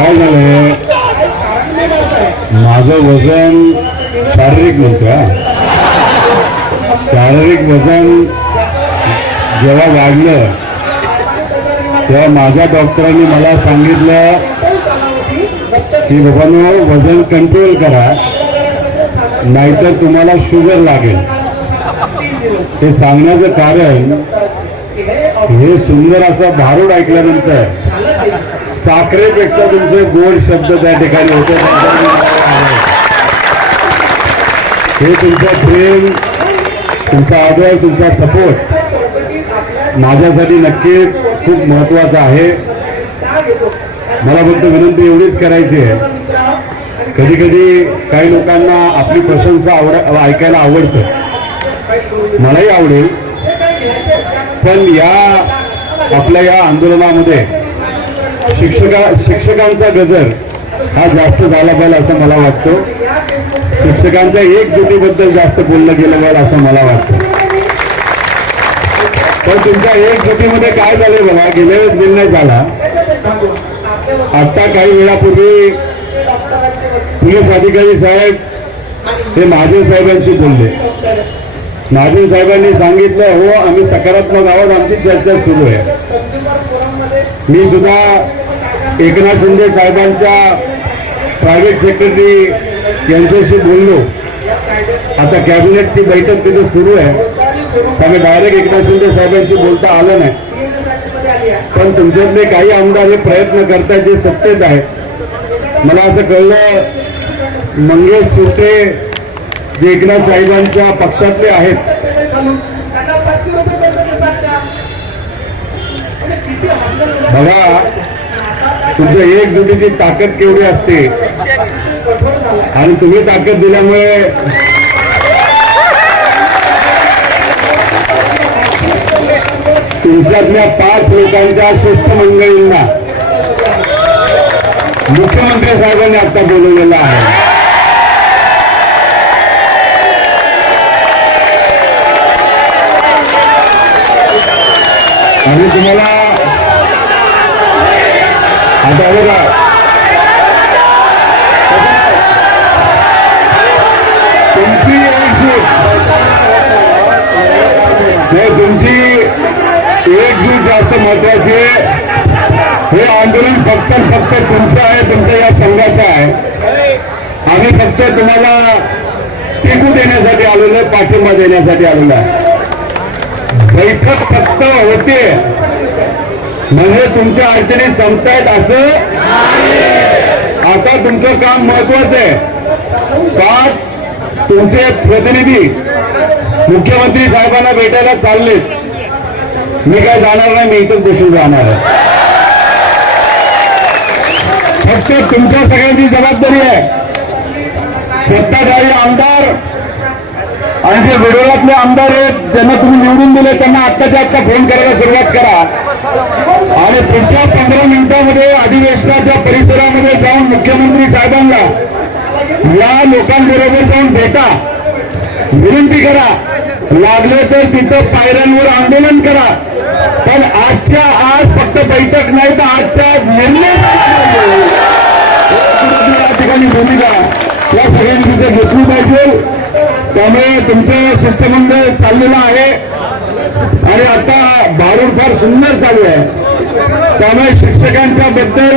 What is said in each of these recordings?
काय झालंय, माझं वजन शारीरिक नव्हतं. शारीरिक वजन जेव्हा वाढलं तेव्हा माझ्या डॉक्टरांनी मला सांगितलं की बाबांनो वजन कंट्रोल करा, नाहीतर तुम्हाला शुगर लागेल. हे सांगण्याचं कारण हे सुंदर असं भारूड ऐकल्यानंतर साखरेपेक्षा तुमचे गोड शब्द त्या ठिकाणी होते. हे तुमचं प्रेम, तुमचा आदर, तुमचा सपोर्ट माझ्यासाठी नक्कीच खूप महत्वाचं आहे. मला फक्त विनंती एवढीच करायची आहे, कधी कधी काही लोकांना आपली प्रशंसा ऐकायला आवडतं, मलाही आवडेल, पण आपल्या या आंदोलनामध्ये शिक्षकांचा गजर हा जास्त झाला पाहिजे असं मला वाटतं. शिक्षकांच्या एकजुटीबद्दल जास्त बोललं गेलं पाहिजे असं मला वाटतं. पण तुमच्या एकजुटीमध्ये काय झालं बघा, गेल्या वेळेस निर्णय झाला. आता काही वेळापूर्वी पोलीस अधिकारी साहेब हे महाजन साहेबांशी बोलले. महाजन साहेबांनी सांगितलं हो आम्ही सकारात्मक आहोत, आमची चर्चा सुरू आहे. मी सुद्धा एकनाथ शिंदे साहेबांच्या प्रायव्हेट सेक्रेटरी यांच्याशी बोललो. आता कॅबिनेटची बैठक तिथे सुरू आहे, त्यामुळे डायरेक्ट एकनाथ शिंदे साहेबांशी बोलता आलं नाही. पण तुमच्यातले काही आमदार हे प्रयत्न करतात जे सत्तेत आहेत. मला असं कळलं मंगेश सुटे जे एकनाथ साहेबांच्या पक्षातले आहेत, बघा तुमच्या एकजुटीची ताकद केवढी असते आणि तुम्ही ताकद दिल्यामुळे तुमच्यातल्या 5 लोकांच्या शिष्टमंडळींना मुख्यमंत्री साहेबांनी आता बोलवलेलं आहे. आणि तुम्हाला आता बघा तुमची एकजूट जास्त महत्वाची आहे. हे आंदोलन फक्त तुमचं आहे, तुमच्या या संघाचं आहे. आम्ही फक्त तुम्हाला टिकू देण्यासाठी आलेलो आहे, पाठिंबा देण्यासाठी आलेलो आहे. बैठक फक्त होते म्हणजे तुमच्या अडचणी संपतायत असं. आता तुमचं काम महत्वाचं आहे. 5 तुमचे प्रतिनिधी मुख्यमंत्री साहेबांना भेटायला चाललेत. मी काय जाणार नाही, मी इथं बसून जाणार आहे. फक्त तुमच्या सगळ्यांची जबाबदारी आहे. सत्ताधारी आमदार आणि जे विरोधातले आमदार आहेत ज्यांना तुम्ही निवडून दिले त्यांना आत्ताच्या आत्ता फोन करायला सुरुवात करा आणि पुढच्या 15 मिनिटांमध्ये अधिवेशनाच्या परिसरामध्ये जाऊन मुख्यमंत्री साहेबांना या लोकांबरोबर जाऊन भेटा, विनंती करा. लागले तर तिथं पायऱ्यांवर आंदोलन करा. पण आजच्या आज फक्त बैठक नाही तर आजच्या निर्णय या ठिकाणी भूमिका या सगळ्यांनी तिथे घेतली पाहिजे. त्यामुळे तुमचं शिष्टमंडळ चाललेलं आहे आणि आता भारूड फार सुंदर चालू आहे. त्यामुळे शिक्षकांच्या बद्दल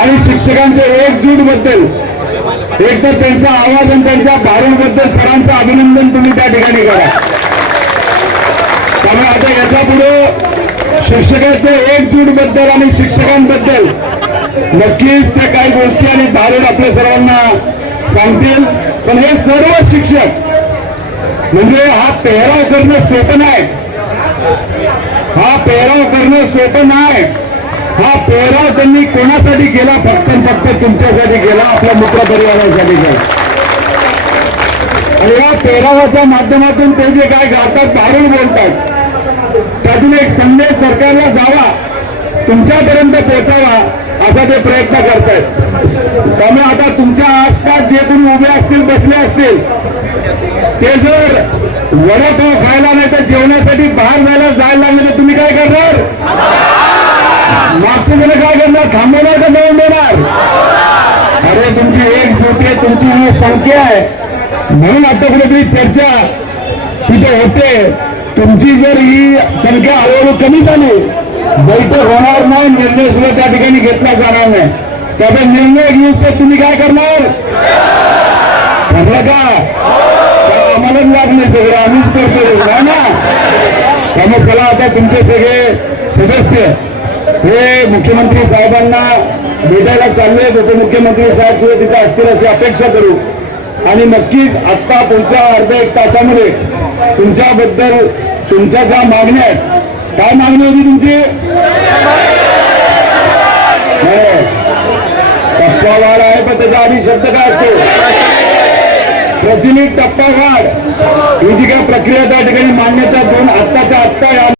आणि शिक्षकांच्या एकजूट बद्दल एक तर त्यांचा आवाज आणि त्यांच्या भारूड बद्दल सरांचं अभिनंदन तुम्ही त्या ठिकाणी करा. त्यामुळे आता याच्या पुढे शिक्षकांच्या एकजूट बद्दल आणि शिक्षकांबद्दल नक्कीच त्या काही गोष्टी आणि भारूड आपल्या सर्वांना सांगतील. पण हे सर्व शिक्षक म्हणजे हा पेहराव करणं सोपं नाही. हा पेहराव करणं सोपं नाही. हा पेहराव त्यांनी कोणासाठी केला? फक्त तुमच्यासाठी केला, आपल्या मित्र परिवारासाठी केला. आणि या पेहरावाच्या माध्यमातून ते जे काय गातात भारूड बोलतात त्यातून एक संदेश सरकारला जावा, तुमच्यापर्यंत पोहोचावा असा ते प्रयत्न करतायत. त्यामुळे आता तुमच्या आसपास जे कोणी उभे असतील, बसले असतील, ते जर वडापाव खायला नाही तर जेवणासाठी बाहेर जायला लागले तर तुम्ही काय करणार? मागच्या बाकी जण काय करणार, थांबवणार का जाऊन देणार? अरे तुमची एक जोटी आहे, तुमची ही संख्या आहे, म्हणून आता कुठेतरी चर्चा तिथे होते. तुमची जर ही संख्या हळूहळू कमी झाली, बैठक होणार नाही, निर्णय सुद्धा त्या ठिकाणी घेतला जाणार नाही. त्याचा निर्णय घेऊन तर तुम्ही काय करणार? ठरलं का? आम्हालाच लागले सगळं, आम्हीच करतो ना. त्यामुळे चला आता तुमचे सगळे सदस्य हे मुख्यमंत्री साहेबांना भेटायला चालले, उपमुख्यमंत्री साहेब सुद्धा तिथे असतील अशी अपेक्षा करू. आणि नक्कीच आत्ता पुढच्या अर्ध्या एक तासामध्ये तुमच्याबद्दल तुमच्या ज्या मागण्या आहेत, काय मागणी होती तुमची? टप्पावाढ आहे, पण त्याच्या आधी शब्द काय असतो? प्रतिनिधी टप्पावाढ. ही जी काय प्रक्रिया त्या ठिकाणी मान्यता देऊन आत्ताच्या आत्ता